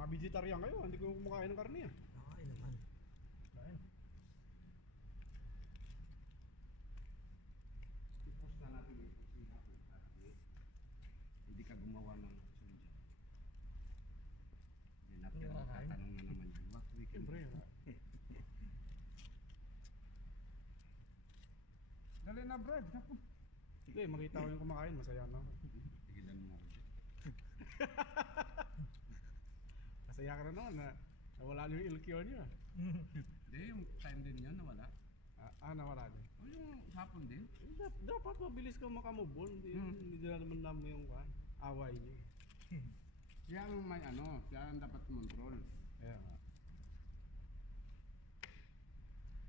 Mga vegetarian kayo, hindi ko kumakain ng karne ah. Nakain naman. Kain. I-post na natin yung kusina ko. Hindi ka gumawa ng sunja. Hindi natin tatanong na naman yun. What we can Siyempre. Dali na bread. Naku. Hindi, makita ko yung kumakain, masaya na ako. Tigilan mo ako dyan. Masaya ka na naman na nawala niyo yung ilkiyo niyo ah. Hindi, yung time din yun nawala. Nawala din. O yung hapon din. Dapat mabilis kang makamove on. Hindi na naman namin yung away niyo. Siya ang may ano, siya ang dapat control. Kaya nga.